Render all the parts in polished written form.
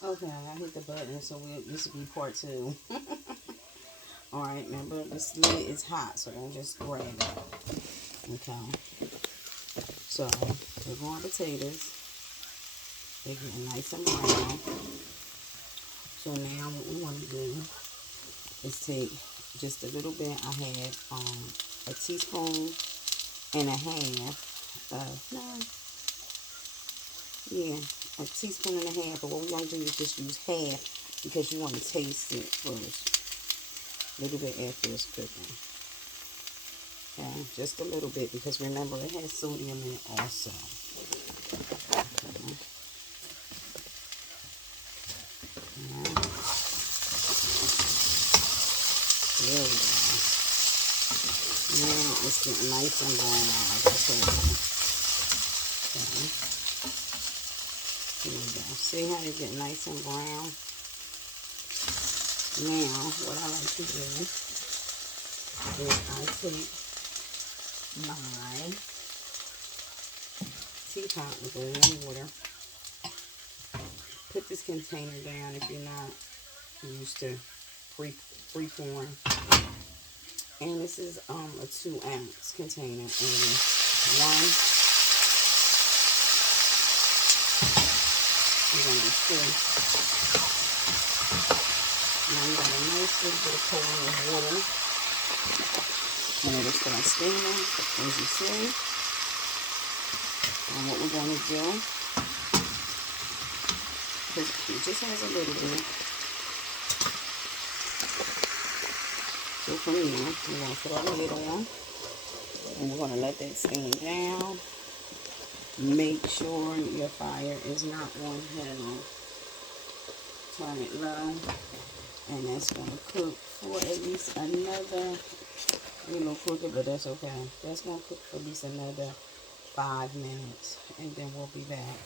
Okay, I hit the button, so this will be part two. Alright, remember this lid is hot, so don't just grab it. Okay, so we're going potatoes. They're getting nice and brown. So now what we want to do is take just a little bit. I have a teaspoon and a half of, no, yeah, a teaspoon and a half. But what we're going to do is just use half because you want to taste it first. A little bit after it's cooking. Okay, just a little bit because remember it has sodium in it also. Okay. Right. There we go. Now it's getting nice and brown, like I told you. Okay. Here we go. See how they get nice and brown? Now, what I like to do is I take my teapot with the warm water, put this container down if you're not used to free pouring. And this is a 2-ounce container, and one, you're going to do 2. Now you got a nice little bit of pouring of water, and it'll start steaming, as you see. And what we're going to do, because it just has a little bit. So from here, we're going to put our lid on, and we're going to let that steam down. Make sure your fire is not on hell. Turn it low, and that's going to cook for at least another, a little quicker, but that's okay. That's going to cook for at least another 5 minutes, and then we'll be back.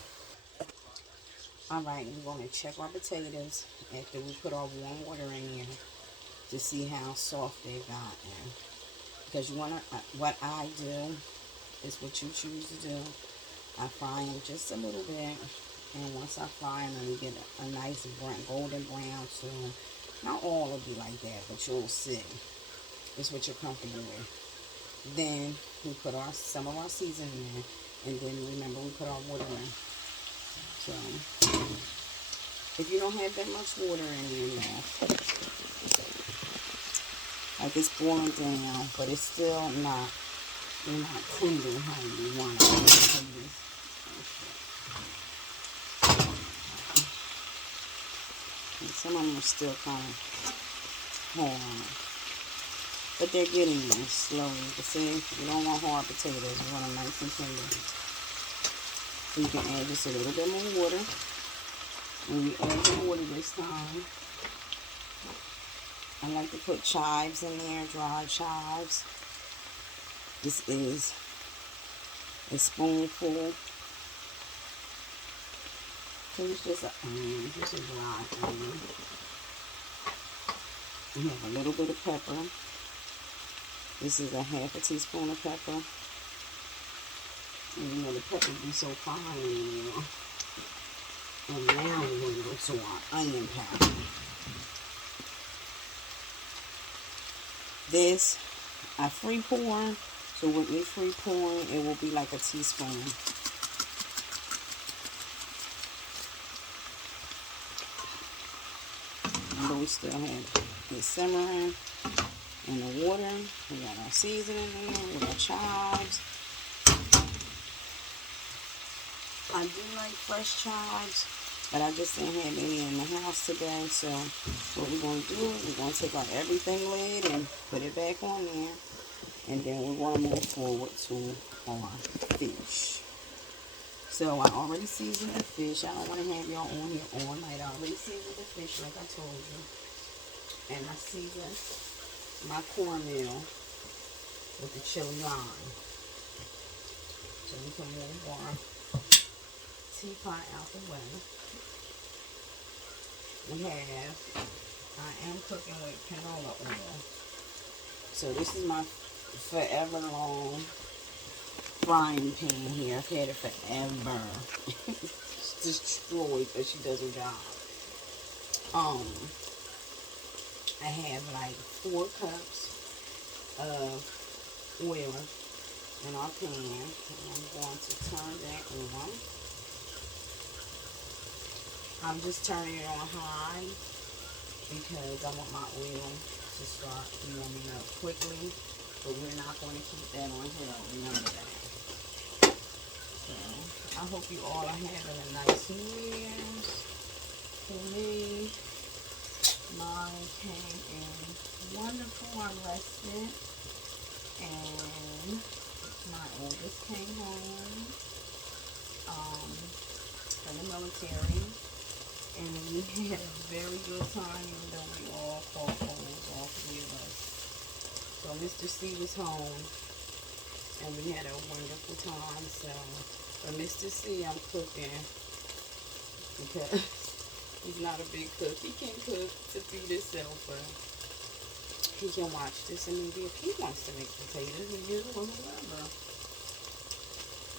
Alright, we're going to check our potatoes after we put our warm water in there to see how soft they've gotten. Because you want to, what I do is what you choose to do. I fry them just a little bit, and once I fry them and we get a nice brown, golden brown to them, not all will be like that, but you'll see. It's what you're comfortable with. Then we put some of our seasoning in, and then remember we put our water in. So if you don't have that much water in your mouth, like it's boiling down, but it's still not, you're not tender how you want it. And some of them are still kind of hard, but they're getting there slowly. But see, you don't want hard potatoes, you want them nice and tender. So you can add just a little bit more water. When you add the water this time, I like to put chives in there, dried chives. This is a spoonful. So it's just a dry onion. We have a little bit of pepper. This is a half a teaspoon of pepper. And you know the pepper be so fine in there. And now we're going to go to our onion powder. This, I free pour. So with me free pouring, it will be like a teaspoon. But we still have it simmering in the water. We got our seasoning in there with our chives. I do like fresh chives, but I just didn't have any in the house today. So what we're going to do is we're going to take out everything lid and put it back on there. And then we're going to move forward to our fish. So I already seasoned the fish. I don't want to have y'all on here all night. I already seasoned the fish like I told you. And I seasoned my cornmeal with the chili lime. So we can move our teapot out the way. I am cooking with canola oil. So this is my forever long frying pan here. I've had it forever. It's destroyed, but she does her job. Um, I have like 4 cups of oil in our pan, and I'm going to turn that on. I'm just turning it on high because I want my oil to start warming up quickly, but we're not going to keep that on here, remember that. So, I hope you all are having a nice New Year's. For me, mine came in wonderful. I rested, and my oldest came home from the military, and we had a very good time, even though we all caught colds, all 3 of us. So Mr. C was home, and we had a wonderful time. So for Mr. C, I'm cooking because he's not a big cook. He can cook to feed himself, but he can watch this, and maybe if he wants to make potatoes or you or whatever.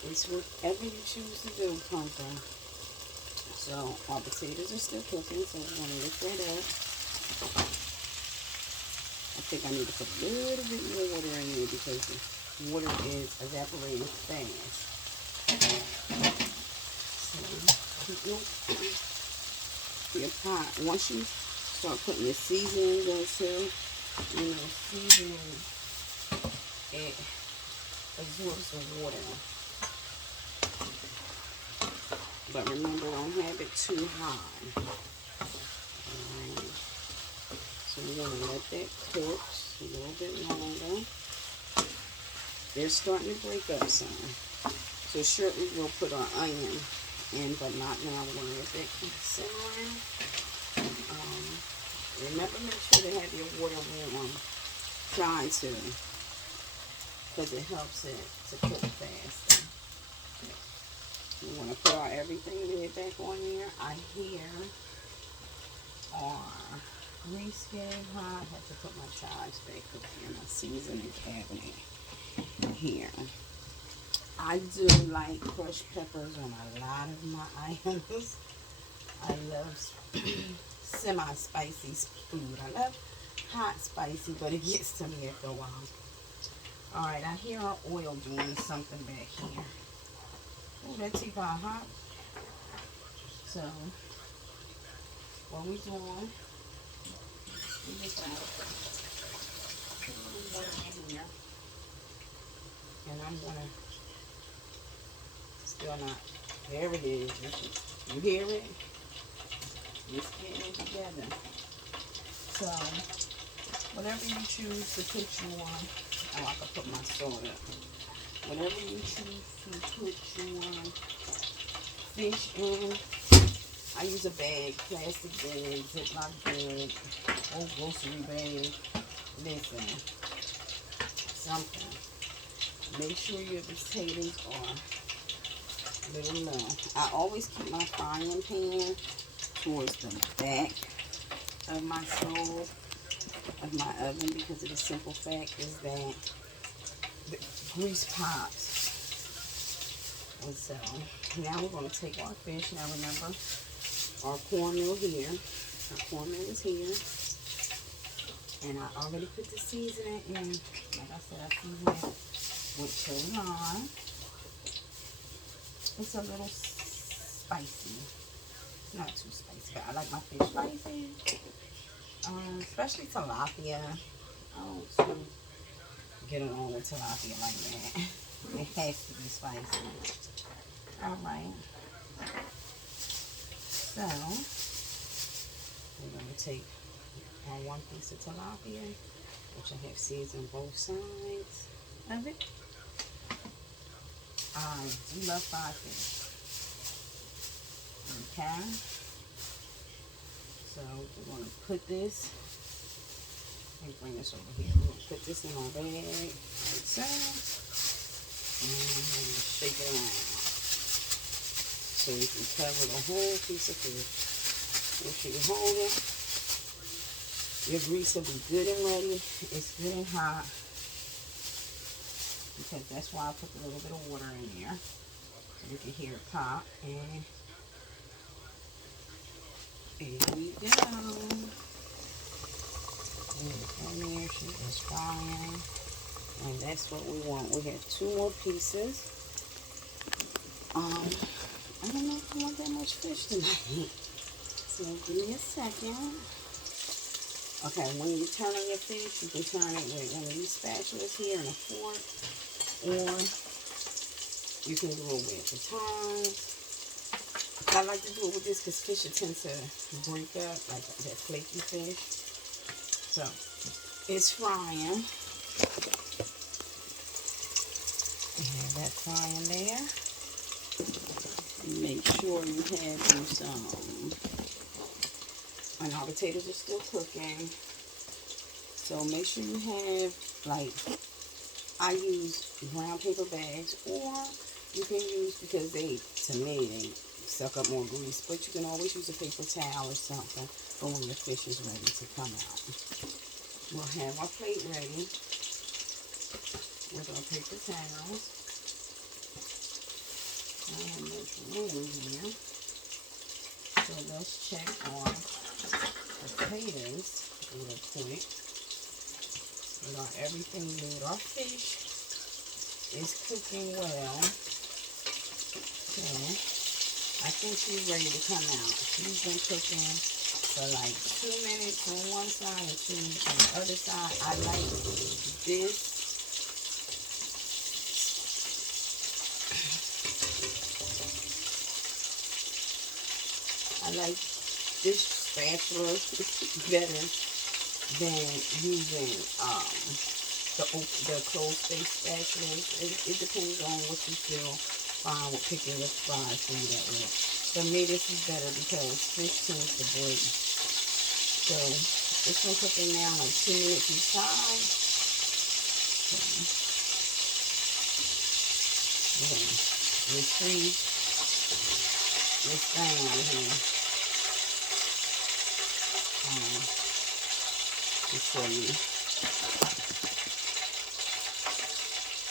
It's whatever you choose to do, Pumpkin. So our potatoes are still cooking, so we're gonna lift that up. I think I need to put a little bit more water in there because the water is evaporating fast. So your pot, once you start putting your seasonings into, seasoning, it absorbs the water. But remember, don't have it too high. Alright. So we're going to let that cook a little bit longer. They're starting to break up some. So shortly we'll put our onion in, but not now. We're going to let that keep simmering. Remember, make sure to have your water warm. Try to, because it helps it to cook faster. We want to put our everything right back on there. I hear our grease getting hot. I have to put my chives back up here, my seasoning cabinet here. I do like crushed peppers on a lot of my items. I love semi-spicy food. I love hot spicy, but it gets to me after a while. Alright, I hear our oil doing something back here. Oh, that teapot hot. So, what we doing, we just got here. And I'm gonna still not, there it is. You hear it? It's getting it together. So, whatever you choose to put your, oh, I can put my soda. Whatever you choose to put your fish in, I use a bag, plastic bag, Ziploc bag, old grocery bag. Listen, something. Make sure your potatoes are a little low. I always keep my frying pan towards the back of my stove, of my oven, because of the simple fact is that the grease pops. And so now we're going to take our fish. Now remember, our cornmeal here. Our cornmeal is here. And I already put the seasoning in. Like I said, I seasoned it with chili lime. It's a little spicy. It's not too spicy, but I like my fish spicy. Especially tilapia. I don't get along with tilapia like that. It has to be spicy. Alright. So, we're going to take our 1 piece of tilapia, which I have seasoned both sides of it. I do love fried fish. Okay. So, we're going to put this. Let me bring this over here. We're going to put this in our bag like so. And shake it around. So we can cover the whole piece of fish. Make sure you hold it. Your grease will be good and ready. It's good and hot. Because that's why I put a little bit of water in there. So you can hear it pop. And Here we go. And there she is frying. And that's what we want. We have 2 more pieces. I don't know if I want that much fish tonight. So give me a second. Okay, when you turn on your fish, you can turn it with one of these spatulas here and a fork. Or you can do it with the tongs. I like to do it with this because fish tend to break up, like that flaky fish. So, it's frying. You have that frying there. Make sure you have you some, and our potatoes are still cooking. So make sure you have, like, I use brown paper bags, or you can use, because they, to me, they suck up more grease, but you can always use a paper towel or something for when your fish is ready to come out. We'll have our plate ready with our paper towels. I have much room here. So let's check our potatoes real quick. We got everything good. Our fish is cooking well. So I think she's ready to come out. She's been cooking for like 2 minutes on one side and 2 minutes on the other side. I like this. I like this spatula better than using the closed face spatulas. It depends on what you feel fine with picking which fries for you that way. For me, this is better because fish tends to break. So it's been cooking now like 2 minutes each side. So retrieve this thing out here. To show you.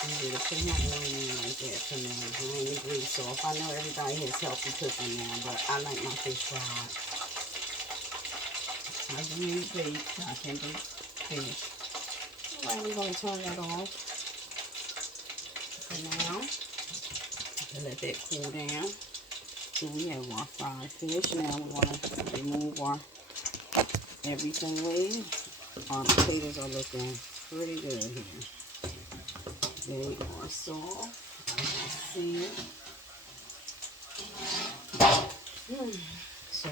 I'm going to put my onion like that for now, drain the grease off. I know everybody has healthy cooking now, but I like my fish fried. I do need bake, I can bake fish. Alright, we're going to turn that off for now. And let that cool down. So we have our fried fish. Now we're going to remove our everything away. Our potatoes are looking pretty good here. They are soft. I can see it. So,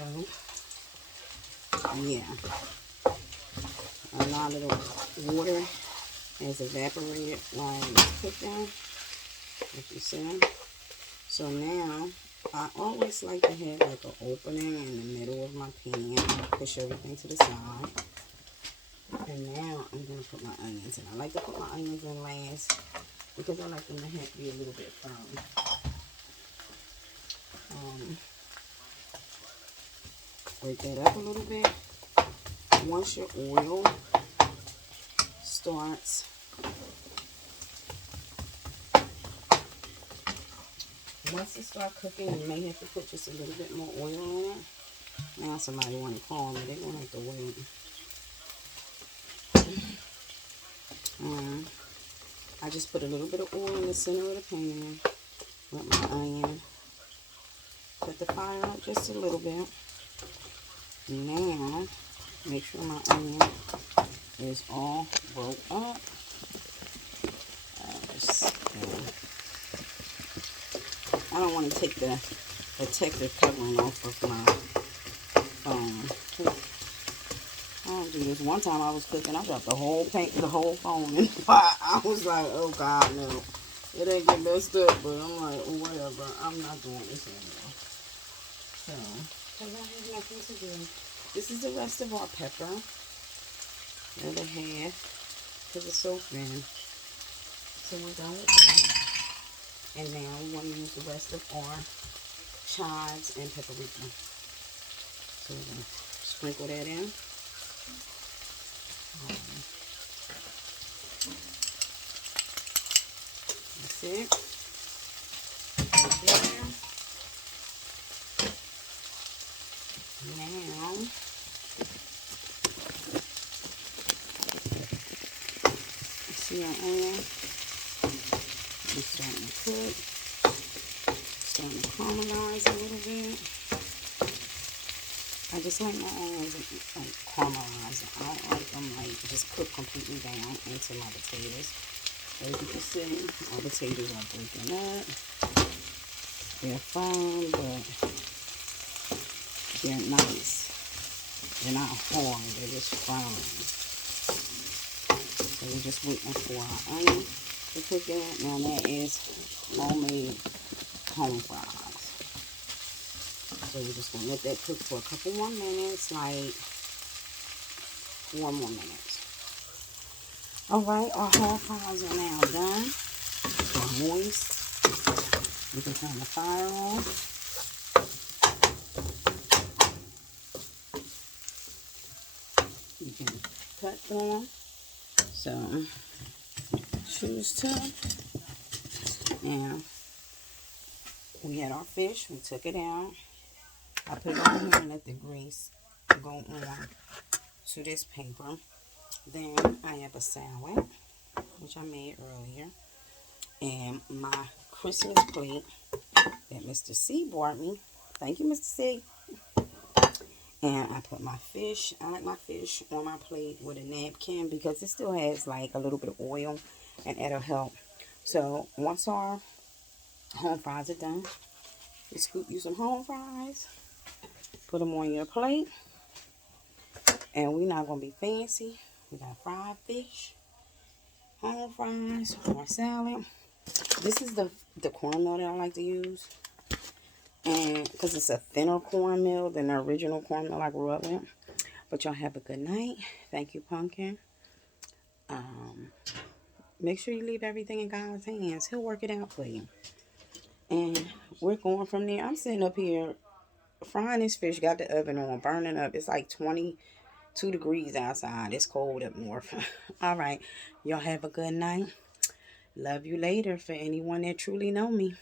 yeah. A lot of the water has evaporated while it's cooking, like you said. So now, I always like to have like an opening in the middle of my pan. Push everything to the side. And now I'm going to put my onions in. I like to put my onions in last because I like them to be a little bit firm. Break that up a little bit. Once your oil starts once it starts cooking, you may have to put just a little bit more oil in it. Now somebody want to call me. They're going to have to wait. I just put a little bit of oil in the center of the pan with my onion. Put the fire up just a little bit. Now, make sure my onion is all broke up. I don't want to take the protective covering off of my phone. I don't do this. One time I was cooking, I got the whole phone in the pot. I was like, oh God, no. It ain't get messed up, but I'm like, whatever. I'm not doing this anymore. So, because I have nothing to do. This is the rest of our pepper. The other half, because it's so thin. So we're done with that. And now we want to use the rest of our chives and paprika. So we're going to sprinkle that in. That's it. Right there. now, see our onion is starting to cook, starting to caramelize a little bit. I just like my onions like caramelize. I don't like them like just cook completely down into my potatoes. As you can see, my potatoes are breaking up. They're fine, but they're nice. They're not hard, they're just fine. So we're just waiting for our onion to cook that. Now that is homemade home fries. So we're just going to let that cook for a couple more minutes, like 4 more minutes. Alright, our home fries are now done. They're moist. We can turn the fire on. You can cut them. So, choose to. Now, we had our fish. We took it out. I put it on here and let the grease go on to this paper. Then I have a salad, which I made earlier. And my Christmas plate that Mr. C bought me. Thank you, Mr. C. And I put my fish, I like my fish on my plate with a napkin because it still has like a little bit of oil and it'll help. So once our home fries are done, you scoop you some home fries, put them on your plate, and we're not going to be fancy. We got fried fish, home fries, more salad. This is the cornmeal that I like to use. And because it's a thinner cornmeal than the original cornmeal I grew up with. But y'all have a good night. Thank you, Pumpkin. Make sure you leave everything in God's hands. He'll work it out for you. And we're going from there. I'm sitting up here frying this fish. Got the oven on, burning up. It's like 22 degrees outside. It's cold up north. All right. Y'all have a good night. Love you later for anyone that truly know me.